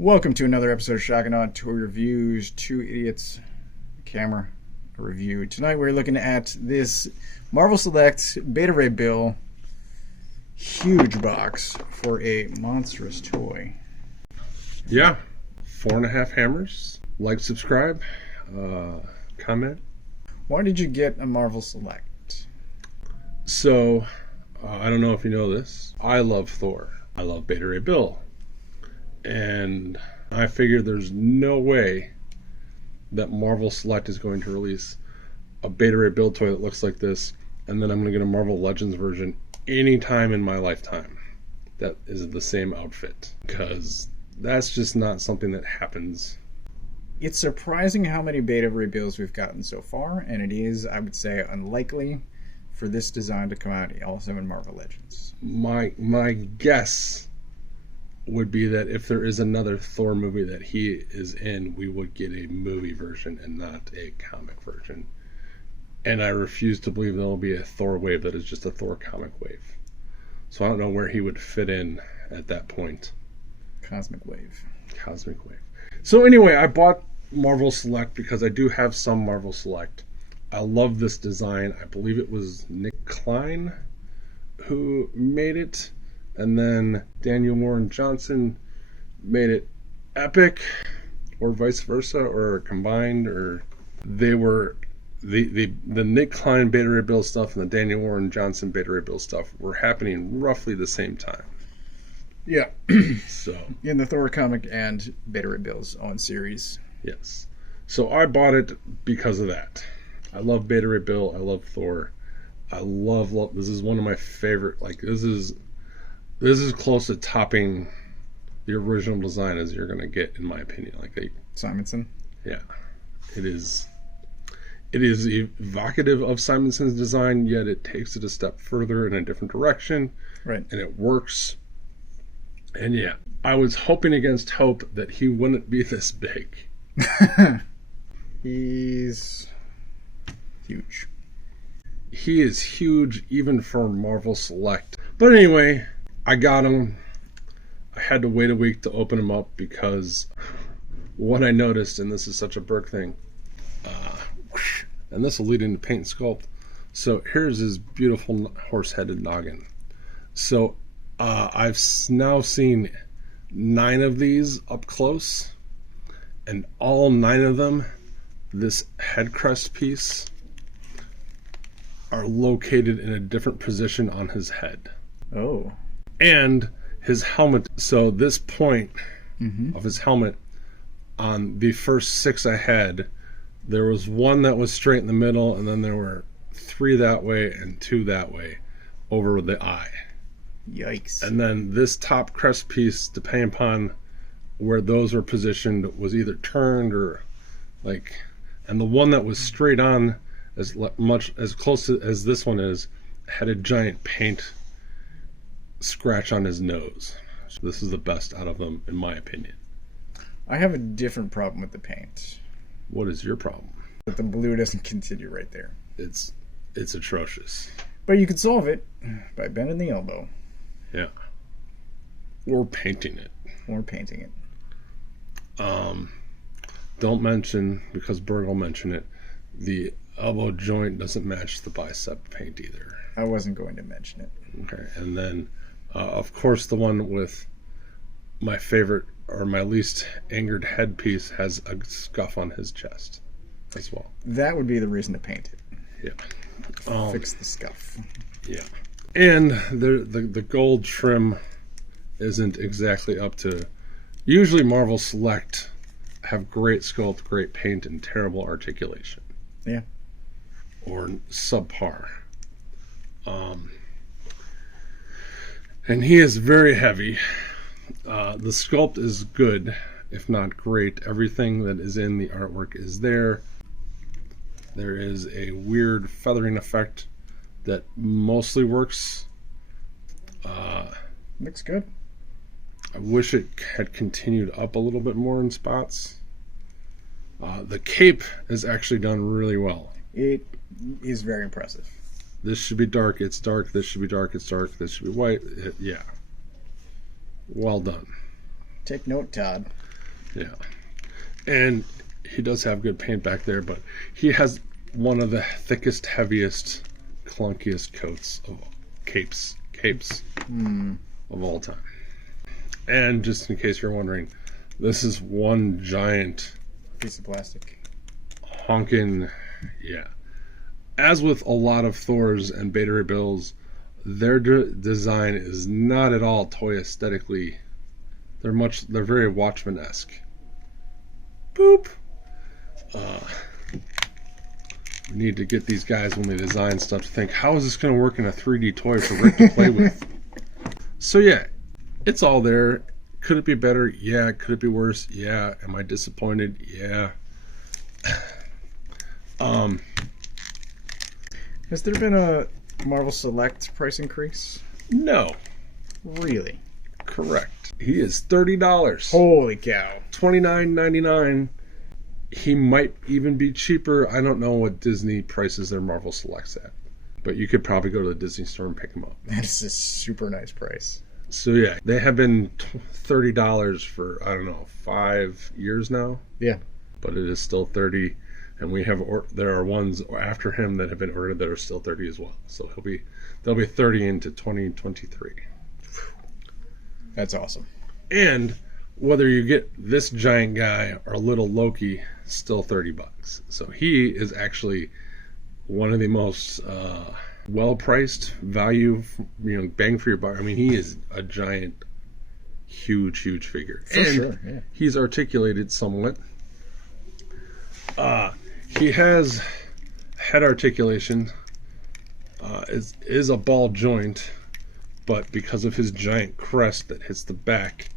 Welcome to another episode of Shocking Toy Reviews. Two idiots, camera review. Tonight we're looking at this Marvel Select Beta Ray Bill huge box for a monstrous toy. Yeah, 4.5 hammers. Like, subscribe, comment. Why did you get a Marvel Select? So, I don't know if you know this. I love Thor. I love Beta Ray Bill. And I figured there's no way that Marvel Select is going to release a Beta Ray Bill toy that looks like this, and then I'm going to get a Marvel Legends version anytime in my lifetime that is the same outfit, because that's just not something that happens. It's surprising how many Beta Ray Bills we've gotten so far, and it is, I would say, unlikely for this design to come out also in Marvel Legends. My guess would be that if there is another Thor movie that he is in, we would get a movie version and not a comic version. And I refuse to believe there will be a Thor wave that is just a Thor comic wave. So I don't know where he would fit in at that point. Cosmic Wave. So anyway, I bought Marvel Select because I do have some Marvel Select. I love this design. I believe it was Nick Klein who made it. And then Daniel Warren Johnson made it epic, or vice versa, or combined, or they were the Nick Klein Beta Ray Bill stuff and the Daniel Warren Johnson Beta Ray Bill stuff were happening roughly the same time. Yeah. So in the Thor comic and Beta Ray Bill's own series. yes. So I bought it because of that. I love Beta Ray Bill. I love Thor. I love this is one of my favorite. Like this is close to topping the original design as you're gonna get, in my opinion. Simonson. Yeah, it is. It is evocative of Simonson's design, yet it takes it a step further in a different direction. Right. And it works. And yeah, I was hoping against hope that he wouldn't be this big. He's huge. He is huge even for Marvel Select. But anyway, I got him. I had to wait a week to open him up because what I noticed, and this is such a Burke thing, and this will lead into paint and sculpt. So here's his beautiful horse-headed noggin. So I've now seen 9 of these up close, and all 9 of them, this head crest piece, are located in a different position on his head. Oh. And his helmet. So this point of his helmet, on the first 6 I had, there was one that was straight in the middle, and then there were 3 that way and 2 that way over the eye. Yikes. And then this top crest piece, depending upon where those were positioned, was either turned or and the one that was straight on, as much as close as this one is, had a giant paint scratch on his nose. So this is the best out of them, in my opinion. I have a different problem with the paint. What is your problem? That the blue doesn't continue right there. It's atrocious. But you could solve it by bending the elbow. Yeah. Or painting it. Or painting it. Don't mention, because Berg will mention it, the elbow joint doesn't match the bicep paint either. I wasn't going to mention it. Okay, and then of course the one with my favorite or my least angered headpiece has a scuff on his chest as well. That would be the reason to paint it. Yeah. Fix the scuff. Yeah. And the gold trim isn't exactly up to. Usually Marvel Select have great sculpt, great paint, and terrible articulation. Yeah. Or subpar. And he is very heavy. The sculpt is good, if not great. Everything that is in the artwork is there. There is a weird feathering effect that mostly works. Looks good. I wish it had continued up a little bit more in spots. The cape is actually done really well. It is very impressive. This should be dark, it's dark. This should be dark, it's dark. This should be white. Yeah. Well done. Take note, Todd. Yeah. And he does have good paint back there, but he has one of the thickest, heaviest, clunkiest capes of all time. And just in case you're wondering, this is one giant piece of plastic. Honking, yeah. As with a lot of Thors and Beta Ray Bills, their design is not at all toy aesthetically. They're very Watchmen-esque. Boop. We need to get these guys when they design stuff to think, how is this going to work in a 3D toy for Rick to play with? So yeah, it's all there. Could it be better? Yeah. Could it be worse? Yeah. Am I disappointed? Yeah. Has there been a Marvel Select price increase? No. Really? Correct. He is $30. Holy cow. $29.99. He might even be cheaper. I don't know what Disney prices their Marvel Selects at, but you could probably go to the Disney store and pick them up. That is a super nice price. So yeah, they have been $30 for, I don't know, 5 years now. Yeah. But it is still 30, and there are ones after him that have been ordered that are still 30 as well. So they'll be 30 into 2023. That's awesome. And whether you get this giant guy or little Loki, still $30. So he is actually one of the most well-priced value, bang for your buck. I mean, he is a giant, huge figure. For sure, yeah. He's articulated somewhat. He has head articulation. Is a ball joint, but because of his giant crest that hits the back,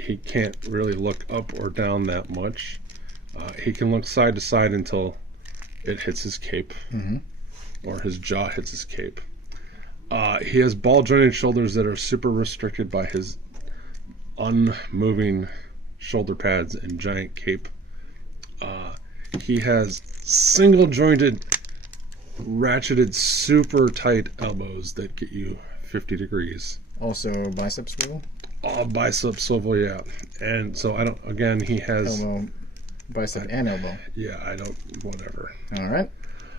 he can't really look up or down that much. He can look side to side until it hits his cape, or his jaw hits his cape. He has ball jointed shoulders that are super restricted by his unmoving shoulder pads and giant cape. He has single jointed, ratcheted, super tight elbows that get you 50 degrees. Also bicep swivel? Bicep swivel, yeah. And so he has elbow, bicep, and elbow. Yeah, whatever. All right.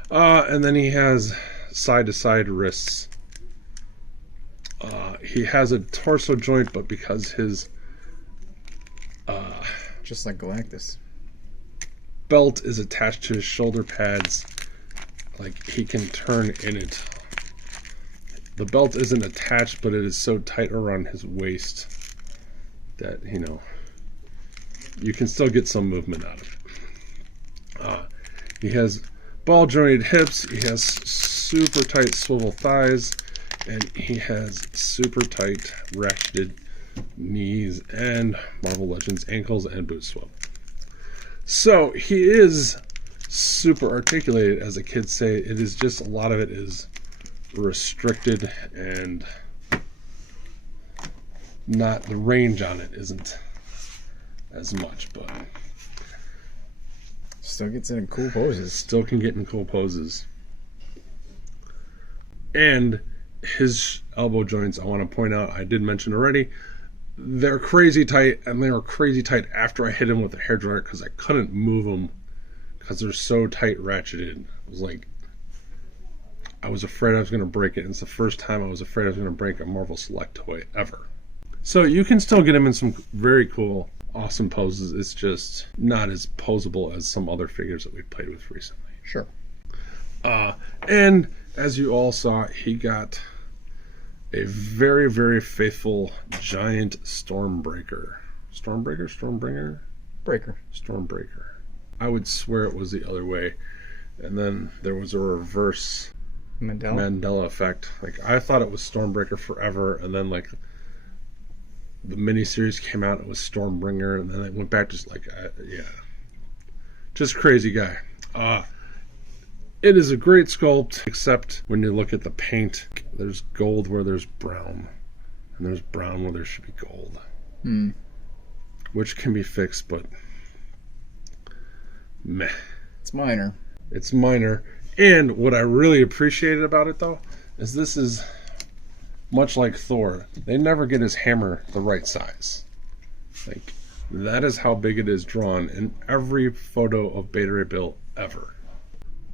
And then he has side-to-side wrists. He has a torso joint, but because his just like Galactus, belt is attached to his shoulder pads, like he can turn in it. The belt isn't attached, but it is so tight around his waist that, you can still get some movement out of it. He has ball jointed hips, he has super tight swivel thighs, and he has super tight ratcheted knees and Marvel Legends ankles and boot swivel. So he is super articulated, as the kids say. It is just, a lot of it is restricted, and not, the range on it isn't as much, but still gets in cool poses. Still can get in cool poses. And his elbow joints, I want to point out, I did mention already, they're crazy tight, and they were crazy tight after I hit him with a hairdryer because I couldn't move them because they're so tight ratcheted. It was like, I was afraid I was going to break it. And it's the first time I was afraid I was going to break a Marvel Select toy ever. So you can still get him in some very cool, awesome poses. It's just not as posable as some other figures that we've played with recently. Sure. And as you all saw, he got a very, very faithful giant Stormbreaker. Stormbringer? Stormbreaker. I would swear it was the other way. And then there was a reverse Mandela effect. Like, I thought it was Stormbreaker forever, and then like the miniseries came out, it was Stormbringer, and then it went back to just crazy guy. It is a great sculpt, except when you look at the paint, there's gold where there's brown, and there's brown where there should be gold. Which can be fixed, but meh. It's minor. It's minor. And what I really appreciated about it, though, is this is much like Thor. They never get his hammer the right size. Like, That is how big it is drawn in every photo of Beta Ray Bill ever.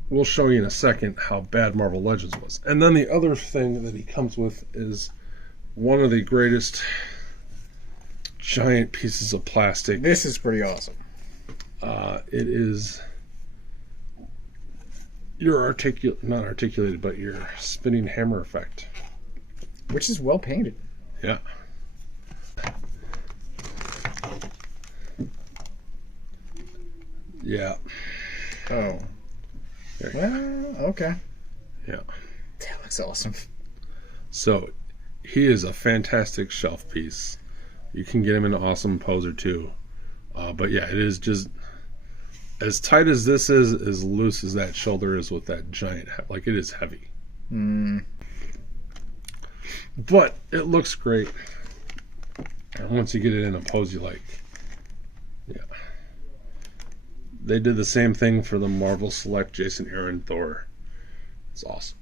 We'll show you in a second how bad Marvel Legends was. And then the other thing that he comes with is one of the greatest giant pieces of plastic. This is pretty awesome. It is your not articulated, but your spinning hammer effect. Which is well painted. Yeah. Yeah. Oh. Well, okay. Yeah. That looks awesome. So, he is a fantastic shelf piece. You can get him in an awesome poser too. But yeah, it is just as tight as this is, as loose as that shoulder is with that giant, like it is heavy. But it looks great. And once you get it in a pose you like. Yeah. They did the same thing for the Marvel Select Jason Aaron Thor. It's awesome.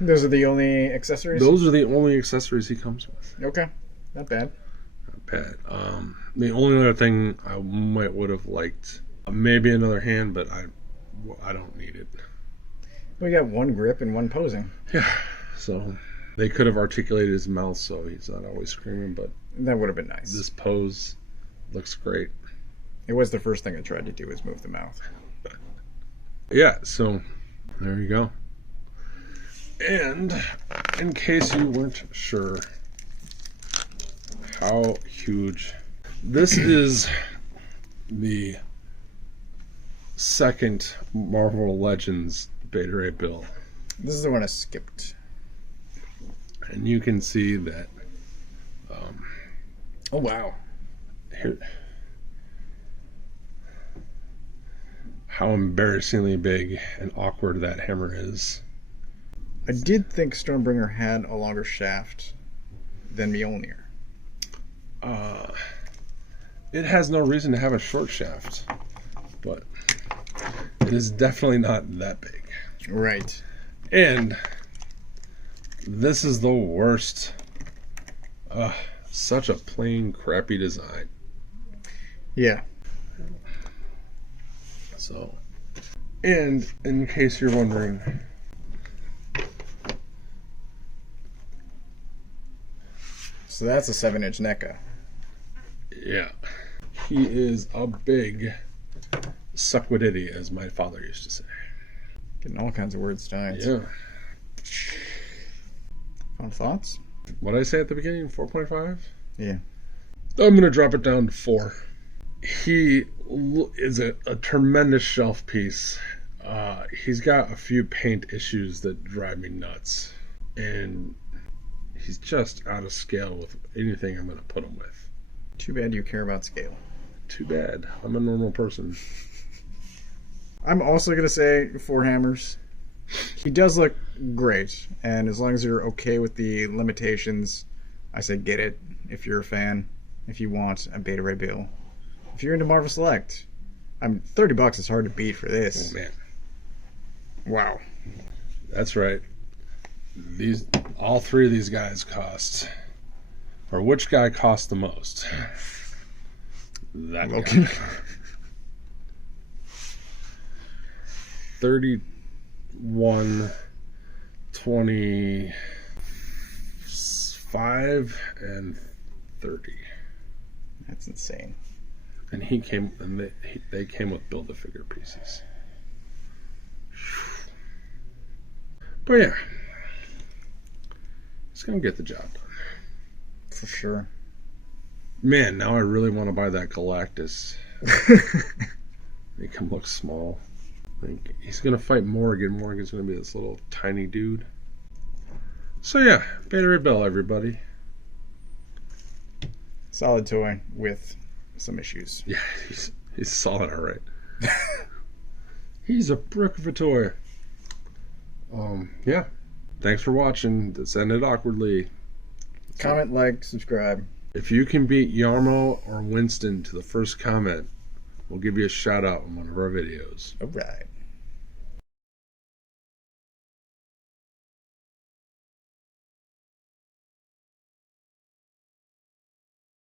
Those are the only accessories? Those are the only accessories he comes with. Okay. Not bad. Not bad. The only other thing I would have liked, maybe another hand, but I don't need it. We got one grip and one posing. Yeah. So they could have articulated his mouth so he's not always screaming, but that would have been nice. This pose looks great. It was the first thing I tried to do was move the mouth. Yeah, so there you go. And in case you weren't sure how huge, this is the second Marvel Legends Beta Ray Bill. This is the one I skipped. And you can see that. Oh, wow. Here. How embarrassingly big and awkward that hammer is. I did think Stormbringer had a longer shaft than Mjolnir. It has no reason to have a short shaft, but it is definitely not that big. Right. And this is the worst. Such a plain, crappy design. Yeah. So, and in case you're wondering, so that's a 7-inch NECA. Yeah, he is a big suckwidity, as my father used to say. Getting all kinds of words tonight. Yeah. Final thoughts? What did I say at the beginning? 4.5? Yeah. I'm going to drop it down to 4. He is a tremendous shelf piece. He's got a few paint issues that drive me nuts. And he's just out of scale with anything I'm going to put him with. Too bad you care about scale. Too bad. I'm a normal person. I'm also going to say 4 hammers. He does look great. And as long as you're okay with the limitations, I say get it if you're a fan. If you want a Beta Ray Bill. If you're into Marvel Select, $30 is hard to beat for this. Oh, man. Wow. That's right. All 3 of these guys cost, or which guy cost the most? That Loki. guy. 31, 25, and 30. That's insane. And they came with Build-A-Figure pieces. But yeah, it's gonna get the job done. For sure. Man, now I really want to buy that Galactus. Make him look small. I think he's gonna fight Morgan. Morgan's gonna be this little tiny dude. So yeah, Beta Ray Bill, everybody. Solid toy with some issues. Yeah, he's solid, all right. He's a brick of a toy. Yeah. Thanks for watching. This ended awkwardly. Comment, like, subscribe. If you can beat Yarmo or Winston to the first comment, we'll give you a shout out in one of our videos. All right.